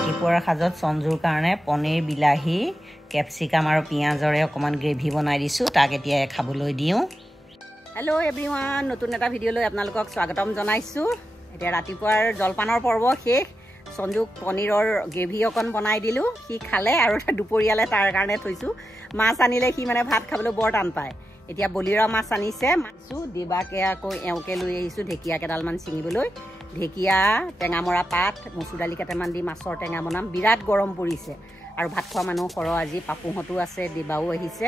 ৰাতিপুৱাৰ সাজত সঞ্জুৰ কাৰণে পনীৰ বিলাহী কেপচিকাম আৰু পিঁয়াজৰে অকণমান গ্ৰেভি বনাই দিছোঁ তাক এতিয়া খাবলৈ দিওঁ হেল্ল' এভৰিৱান নতুন এটা ভিডিঅ'লৈ আপোনালোকক স্বাগতম জনাইছোঁ এতিয়া ৰাতিপুৱাৰ জলপানৰ পৰ্ব শেষ সঞ্জুক পনীৰৰ গ্ৰেভি অকণ বনাই দিলোঁ সি খালে আৰু দুপৰীয়ালৈ তাৰ কাৰণে থৈছোঁ মাছ আনিলে সি মানে ভাত খাবলৈ বৰ টান পায় এতিয়া বলিৰা মাছ আনিছে মাছোঁ দেবাকে আকৌ এওঁকে লৈ আহিছোঁ ঢেকীয়া কেইডালমান ছিঙিবলৈ ঢেকীয়া টেঙামৰা পাত মচুৰ দালি কেইটামান দি মাছৰ টেঙা বনাম বিৰাট গৰম পৰিছে আৰু ভাত খোৱা মানুহ সৰহ আজি পাপুহঁতো আছে দেবাও আহিছে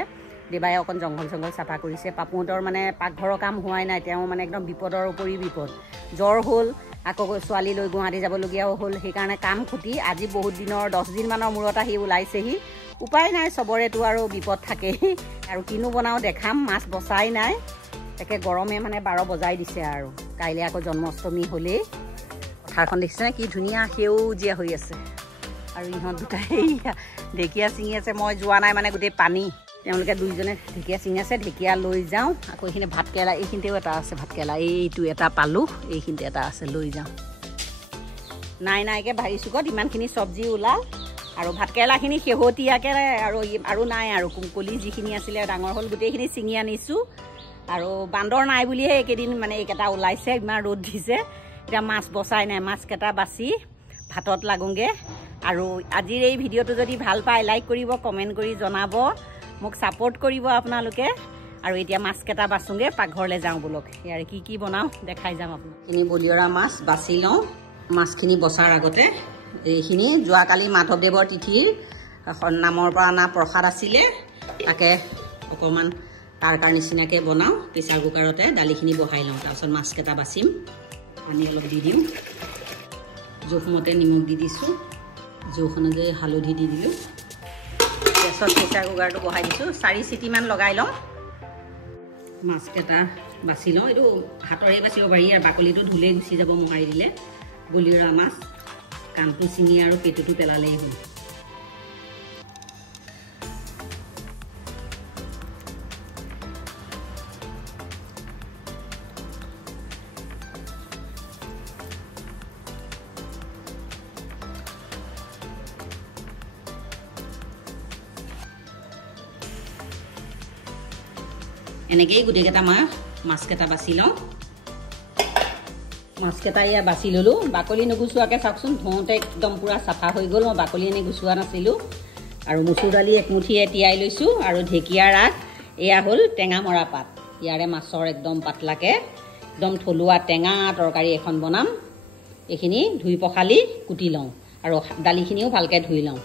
দেবাই অকণ জংঘল চাফা কৰিছে পাপুহঁতৰ মানে পাকঘৰৰ কাম হোৱাই নাই তেওঁ মানে একদম বিপদৰ উপৰি বিপদ জ্বৰ হ'ল আকৌ ছোৱালী লৈ গুৱাহাটী যাবলগীয়াও হ'ল সেইকাৰণে কাম খুটি আজি বহুত দিনৰ 10 দিনমানৰ মূৰত আহি ওলাইছেহি উপায় নাই চবৰেতো আৰু বিপদ থাকেই আৰু কিনো বনাওঁ দেখাম মাছ বচাই নাই তাকে গৰমে মানে 12 বজাই দিছে আৰু কাইলৈ আকৌ জন্মাষ্টমী হ'লেই পথাৰখন দেখিছেনে কি ধুনীয়া সেউজীয়া হৈ আছে আৰু ইহঁত দুটাই ঢেকীয়া ছিঙি আছে মই যোৱা নাই মানে গোটেই পানী তেওঁলোকে দুইজনে ঢেকীয়া ছিঙি আছে ঢেকীয়া লৈ যাওঁ আকৌ এইখিনি ভাতকেৰেলা এইখিনিতেও এটা আছে ভাতকেৰেলা এইটো এটা পালোঁ এইখিনিতে এটা আছে লৈ যাওঁ নাইকৈ ভাৰি চুকত ইমানখিনি চব্জি ওলাল আৰু ভাতকেৰেলাখিনি শেহতীয়াকৈ আৰু নাই আৰু কলি যিখিনি আছিলে ডাঙৰ হ'ল গোটেইখিনি ছিঙি আনিছোঁ আৰু বান্দৰ নাই বুলিহে এইকেইদিন মানে এইকেইটা ওলাইছে ইমান ৰ'দ দিছে এতিয়া মাছ বচাই নাই মাছকেইটা বাচি ভাতত লাগোঁগৈ আৰু আজিৰ এই ভিডিঅ'টো যদি ভাল পায় লাইক কৰিব কমেণ্ট কৰি জনাব মোক ছাপোৰ্ট কৰিব আপোনালোকে আৰু এতিয়া মাছকেইটা বাচোঁগৈ পাকঘৰলৈ যাওঁ বোলক ইয়াৰ কি বনাওঁ দেখাই যাম আপোনাক বলিয়ৰা মাছ বাছি লওঁ মাছখিনি বচাৰ আগতে এইখিনি যোৱাকালি মাধৱদেৱৰ তিথিৰ নামৰ পৰা অনা প্ৰসাদ আছিলে তাকে অকণমান তাৰকাৰ নিচিনাকৈ বনাওঁ প্ৰেছাৰ কুকাৰতে দালিখিনি বহাই লওঁ তাৰপিছত মাছকেইটা বাচিম পানী অলপ দি দিওঁ জোখমতে নিমখ দি দিছোঁ জোখ অনুযায়ী হালধি দি দিলোঁ গেছত প্ৰেছাৰ কুকাৰটো বহাই দিছোঁ 4 চিটিমান লগাই লওঁ মাছকেইটা বাছি লওঁ এইটো হাতৰে বাচিব পাৰি আৰু বাকলিটো ধুলেই গুচি যাব মোহাৰি দিলে বলিয়ৰা মাছ কাণটো ছিঙি আৰু পেটুটো পেলালেই হ'ল এনেকেই গোটেইকেইটা মাছকেইটা বাছি লওঁ মাছকেইটা এয়া বাছি ল'লোঁ বাকলি নুগুচোৱাকৈ চাওকচোন ধোওঁতে একদম পূৰা চাফা হৈ গ'ল মই বাকলি এনে গুচোৱা নাছিলোঁ আৰু মচুৰ দালি একমুঠি তিয়াই লৈছোঁ আৰু ঢেকীয়াৰ আগ এয়া হ'ল টেঙামৰা পাত ইয়াৰে মাছৰ একদম পাতলাকৈ একদম থলুৱা টেঙা তৰকাৰী এখন বনাম এইখিনি ধুই পখালি কুটি লওঁ আৰু দালিখিনিও ভালকৈ ধুই লওঁ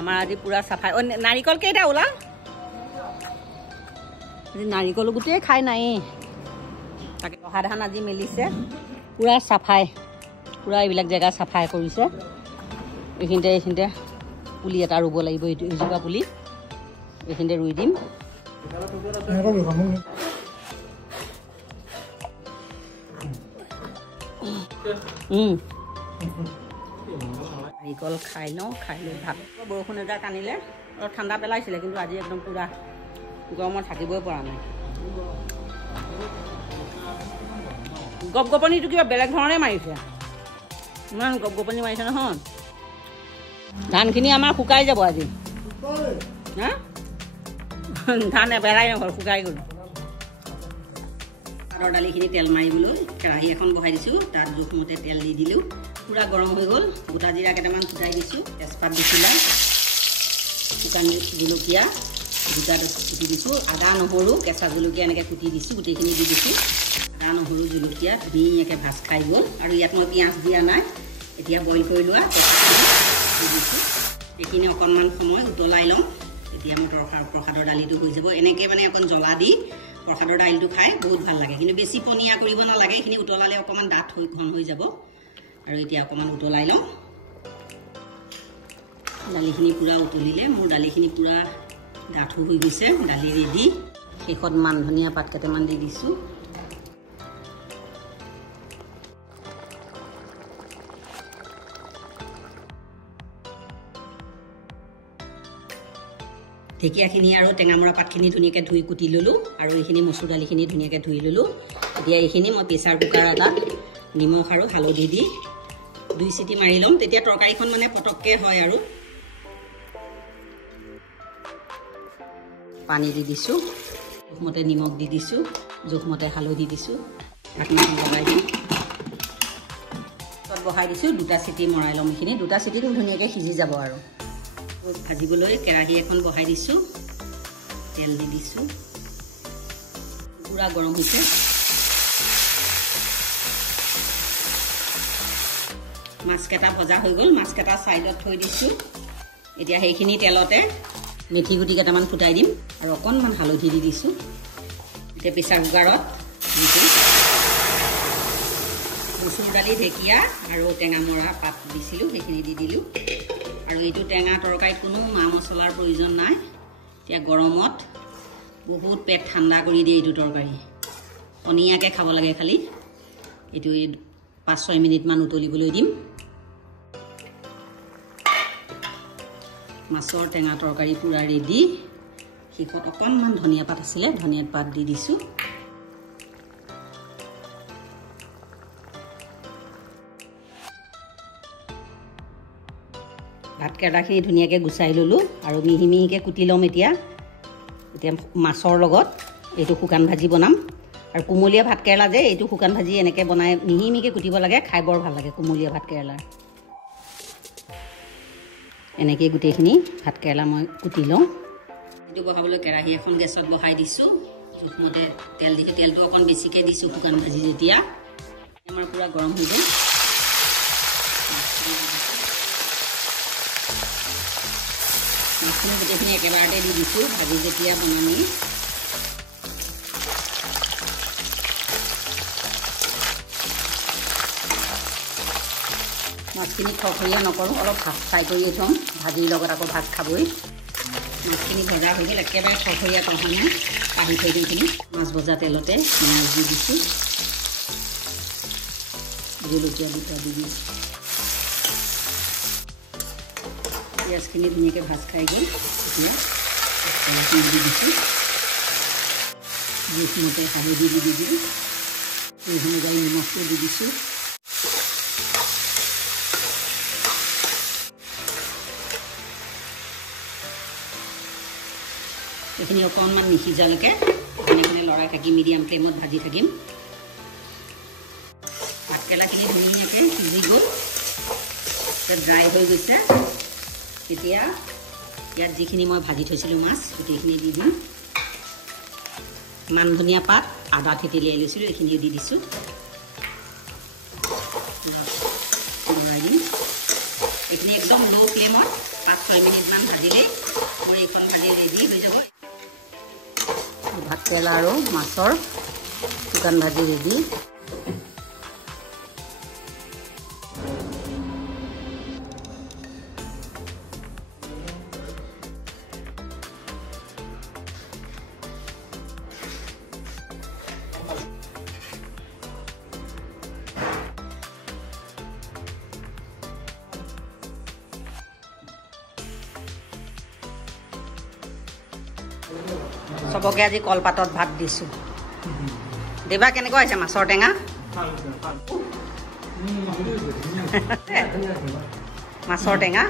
আমাৰ আজি পূৰা চাফাই নাৰিকল কেইটা ওলা নাৰিকল গোটেই খাই নাই তাকে অসাধাৰণ আজি মেলিছে পূৰা চাফাই পূৰা এইবিলাক জেগা চাফাই কৰিছে এইখিনিতে পুলি এটা ৰুব লাগিব এইজোপা পুলি এইখিনিতে ৰুই দিম নাৰিকল খাই লওঁ খাই লৈ ভাত বৰষুণ এজাক আনিলে অলপ ঠাণ্ডা পেলাইছিলে কিন্তু আজি একদম পূৰা গৰমত থাকিবই পৰা নাই গপগপনিটো কিবা বেলেগ ধৰণে মাৰিছে ইমান গপগপনি মাৰিছে নহয় ধানখিনি আমাৰ শুকাই যাব আজি হা ধান এবেলাই নহ'ল শুকাই গ'ল ভাতৰ দালিখিনি তেল মাৰিবলৈ কেৰাহী এখন বহাই দিছোঁ তাত জোখমতে তেল দি দিলোঁ পূৰা গৰম হৈ গ'ল গোটা জিৰা কেইটামান ফুটাই দিছোঁ তেজপাত দিছিলোঁ শুকান জলকীয়া দুটা কুটি দিছোঁ আদা নহৰু কেঁচা জলকীয়া এনেকৈ কুটি দিছোঁ গোটেইখিনি দি দিছোঁ আদা নহৰু জলকীয়া ধুনীয়াকৈ ভাজ খাই গ'ল আৰু ইয়াত মই পিঁয়াজ দিয়া নাই এতিয়া বইল কৰি লোৱা দি দিছোঁ এইখিনি অকণমান সময় উতলাই লওঁ এতিয়া মই প্ৰসাদৰ দালিটো হৈ যাব এনেকৈ মানে অকণ জ্বলা দি প্ৰসাদৰ দালিটো খাই বহুত ভাল লাগে কিন্তু বেছি পনীয়া কৰিব নালাগে এইখিনি উতলালে অকণমান ডাঠ হৈ ঘন হৈ যাব আৰু এতিয়া অকণমান উতলাই লওঁ দালিখিনি পূৰা উতলিলে মোৰ দালিখিনি পূৰা গাঠো হৈ গৈছে দালি ৰেডি শেষত মান ধনিয়া পাত কেইটামান দি দিছোঁ ঢেকীয়াখিনি আৰু টেঙামৰা পাতখিনি ধুনীয়াকৈ ধুই কুটি ল'লোঁ আৰু এইখিনি মচুৰ দালিখিনি ধুনীয়াকৈ ধুই ল'লোঁ এতিয়া এইখিনি মই প্ৰেছাৰ কুকাৰ এটাত নিমখ আৰু হালধি দি 2 চিটি মাৰি লম তেতিয়া তৰকাৰীখন মানে পটককে হয় আৰু পানী দি দিছো জোখমতে নিমখ দি দিছো জোখমতে হালধি দিছো ঢাকনাখন লগাই দিম তত বহাই দিছো 2টা চিটি মৰাই লম এখিনি 2টা চিটিটো ধুনীয়াকৈ সিজি যাব আৰু ভাজিবলৈ কেৰাহী এখন বহাই দিছো তেল দি দিছো পুৰা গৰম হৈছে মাছ কেটা ভজা হৈ গল মাছ কেটা সাইডত থৈ দিছো এতিয়া হেইখিনি তেলতে মেথি গুটি কেটামান ফুটাই দিম আৰু অকনমান হালধি দি দিছো এতিয়া প্ৰেছাৰ কুকাৰত মচুৰ দালি ঢেকিয়া আৰু টেঙা মৰা পাত দিছিলো সেইখিনি দি দিলো আৰু এইটো টেঙা তৰকাৰীত কোনো মা মছলাৰ প্ৰয়োজন নাই এতিয়া গৰমত বহুত পেট ঠাণ্ডা কৰি দিয়ে এইটো তৰকাৰী অনিয়াকে খাব লাগে খালি এইটো 5-6 মিনিট মান উতলিবলৈ দিম মাছৰ টেঙা তৰকাৰী পুৰা ৰেডি হিকত অকনমান ধনিয়া পাত আছিল ধনিয়া পাত দি দিছো ভাত কেৰাখিনি ধুনীয়াকৈ গুচাই ললো আৰু মিহি মিহিকৈ কুটি লম এতিয়া মাছৰ লগত এইটো শুকান ভাজি বনাম আৰু কুমলীয়া ভাত কেৰেলা যে এইটো শুকান ভাজি এনেকৈ বনাই মিহি মিহিকৈ কুটিব লাগে খাই বৰ ভাল লাগে কুমলীয়া ভাত কেৰেলা এনেকৈ গোটেইখিনি ভাত কেৰেলা মই কুটি লওঁ এইটো বহাবলৈ কেৰাহী এখন গেছত বহাই দিছো জোখমতে তেল দিকে তেলটো অকণ বেছিকৈ দিছো শুকান ভাজি যেতিয়া আমাৰ পুৰা গৰম হৈ যায় মাছখিনি গোটেইখিনি একেবাৰতে দি দিছো ভাজি যেতিয়া বনামি মাছখিনি খৰখৰীয়া নকৰোঁ অলপ ভাত ফ্ৰাই কৰি থ'ম ভাজিৰ লগত আকৌ ভাত খাবই মাছখিনি ভজা হৈ গ'ল একেবাৰে খৰখৰীয়া নহয় নাই কাঢ়ি থৈ দিখিনি মাছ ভজা তেলতে পিঁয়াজ দি দিছোঁ জলকীয়া দুটা দি দিছোঁ পিঁয়াজখিনি ধুনীয়াকৈ ভাজ খাই গ'ল এতিয়া তেলখিনি দি দিছোঁ জোখমতে হালধি দি দিলোঁ অনুযায়ী নিমখটো দি দিছোঁ এইখিনি অকণমান নিসিজালৈকে এনেকৈ লৰাই থাকি মিডিয়াম ফ্লেমত ভাজি থাকিম ভাতকেৰেলাখিনি ধুনীয়াকৈ সিজি গ'ল ড্ৰাই হৈ গৈছে এতিয়া ইয়াত যিখিনি মই ভাজি থৈছিলোঁ মাছ গোটেইখিনি দি দিম মান ধনিয়া পাত আদা থেতেলিয়াই লৈছিলোঁ এইখিনি দি দিছোঁ লৰাই দিম এইখিনি একদম ল' ফ্লেমত 5-6 মিনিটমান ভাজিলেই মোৰ এইখন ভাজি ৰেডি হৈ যাব ভাত কেৰেলা আৰু মাছৰ শুকান ভাজি ৰেডি সবকে আজি কলপাতত ভাত দিছোঁ দেবা কেনেকুৱা হৈছে মাছৰ টেঙা মাছৰ টেঙা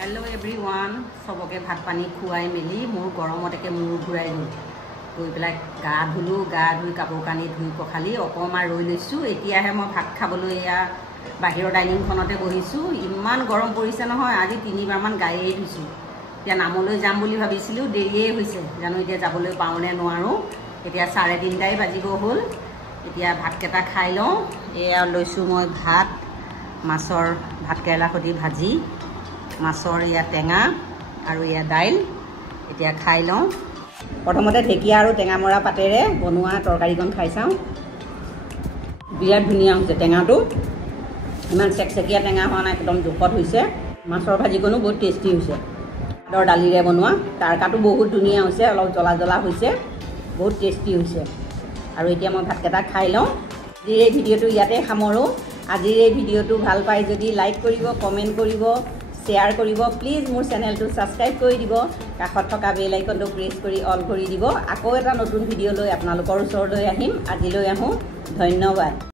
হেল্ল' এভৰিৱান সবকে ভাত পানী খুৱাই মেলি মোৰ গৰমত একে মূৰ ঘূৰাই গৈ পেলাই গা ধুলোঁ গা ধুই কাপোৰ কানি ধুই পখালি অকণমান ৰৈ লৈছোঁ এতিয়াহে মই ভাত খাবলৈ এয়া বাহিৰৰ ডাইনিংখনতে বহিছোঁ ইমান গৰম পৰিছে নহয় আজি 3বাৰমান গায়েই ধুইছোঁ এতিয়া নামলৈ যাম বুলি ভাবিছিলোঁ দেৰিয়ে হৈছে জানো এতিয়া যাবলৈ পাৰোঁনে নোৱাৰোঁ এতিয়া 3:30 বাজিব হ'ল এতিয়া ভাতকেইটা খাই লওঁ এয়া লৈছোঁ মই ভাত মাছৰ ভাত কেৰেলা সৈতে ভাজি মাছৰ এয়া টেঙা আৰু এয়া দাইল এতিয়া খাই লওঁ প্ৰথমতে ঢেকীয়া আৰু টেঙা মৰা পাতেৰে বনোৱা তৰকাৰীখন খাই চাওঁ বিৰাট ধুনীয়া হৈছে টেঙাটো ইমান চেকচেকীয়া টেঙা হোৱা নাই একদম জোখত হৈছে মাছৰ ভাজিখনো বহুত টেষ্টি হৈছে ভাতৰ দালিৰে বনোৱা তাৰকাটো বহুত ধুনীয়া হৈছে অলপ জ্বলা জ্বলা হৈছে বহুত টেষ্টি হৈছে আৰু এতিয়া মই ভাতকেইটা খাই লওঁ আজিৰ এই ভিডিঅ'টো ইয়াতে সামৰোঁ আজিৰ এই ভিডিঅ'টো ভাল পাই যদি লাইক কৰিব কমেণ্ট কৰিব শ্বেয়াৰ কৰিব প্লিজ মোৰ চেনেলটো ছাবস্ক্ৰাইব কৰি দিব কাষত থকা বেল আইকনটো প্ৰেছ কৰি অল কৰি দিব আকৌ এটা নতুন ভিডিঅ' লৈ আপোনালোকৰ ওচৰলৈ আহিম আজিলৈ আহোঁ ধন্যবাদ